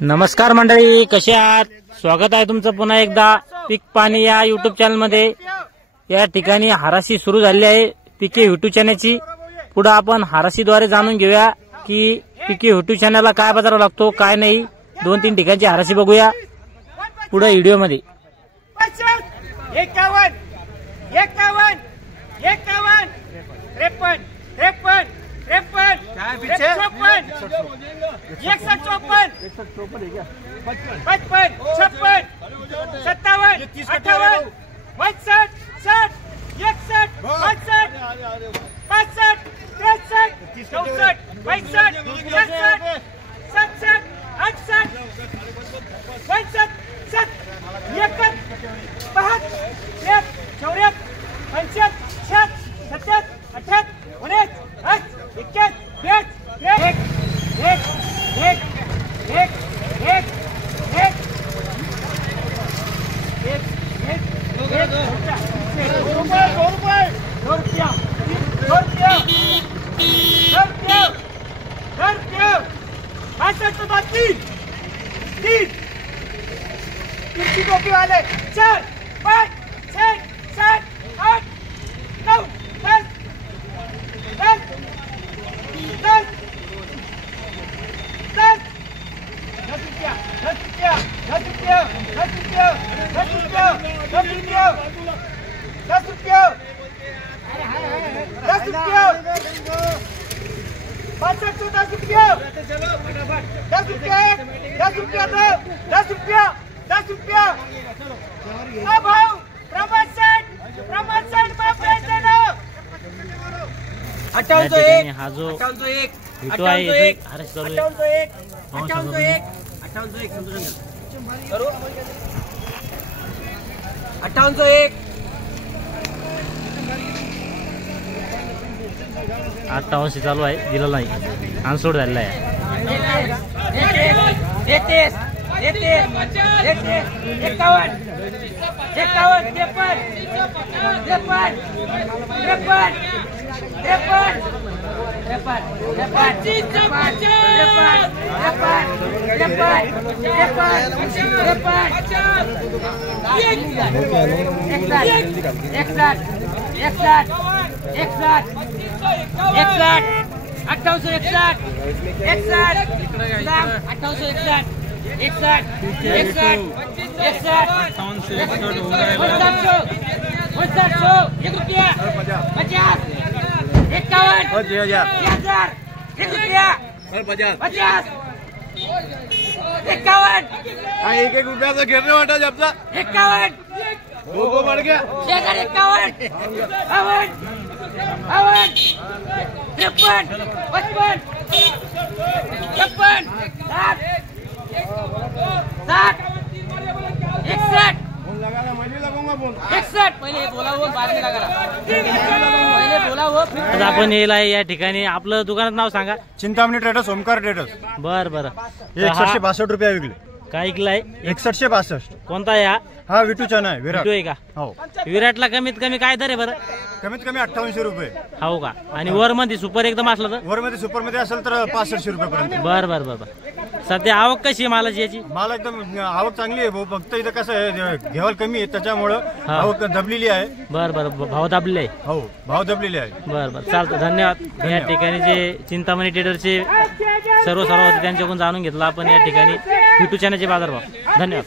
नमस्कार मंडळी, कसे आहात? स्वागत आहे तुमचं पुन्हा एकदा पीक पाणी या युट्यूब चॅनल मध्ये। या ठिकाणी हाराशी सुरू झाली आहे पीके विटूचण्याची। पुढे आपण हाराशीद्वारे जाणून घेऊया की पीके विटूचण्याला काय बाजार लागतो काय नाही। 2-3 ठिकाणची हाराशी बघूया पुढे व्हिडिओ मध्ये। 51 51 51 53 53 53 काय पीछे 54 154 55 56 57 58 62 60 61 62 65 63 64 65 66 67 68 67 71 62 54 55 57 58 19 21 वाले 4 5 6 7 8 9 10 10 10 10 हा जो विटू आहे हाराशी चालू आहे। 58 चालू आहे, दिलं नाही, अनसोड झालेला आहे। 51 एक रुपयाचा घेणे वाटा जपला 51 हो बढ़ गया 51 53 55 56 61 पहिले बोला वो बाद में लगा पहिले बोला वो। आज आपण येला या ठिकाणी आपलं दुकानाचं नाव सांगा। Chintamani traders, Omkar traders. बर बर, 6162 रुपये विकले। काय ऐकलाय? 6162। कोणता आहे हा? हा विटूचना आहे, विराट विटू आहे का? हो। विराटला कमीत कमी काय दर आहे बरं? कमीत कमी 5800 रुपये। हो का? आणि वर मध्ये सुपर एकदम असलं तर? वर मध्ये सुपर मध्ये असेल तर 6500 रुपये पर्यंत। बर बर बर। सध्या आवक कशी आहे मालाची याची? माल एकदम आवक चांगली आहे भाऊ, फक्त इथं कसं आहे घेवल कमी आहे त्याच्यामुळे आवक दबलेली आहे। बर बर, भाव दाबले आहे? हो, भाव दबलेले आहे। बर बर, चालतं, धन्यवाद। या ठिकाणी जे चिंतामणी ट्रेडरचे सर्व होते त्यांच्याकडून जाणून घेतलं आपण या ठिकाणी विटूचण्याचे बाजारभाव। धन्यवाद।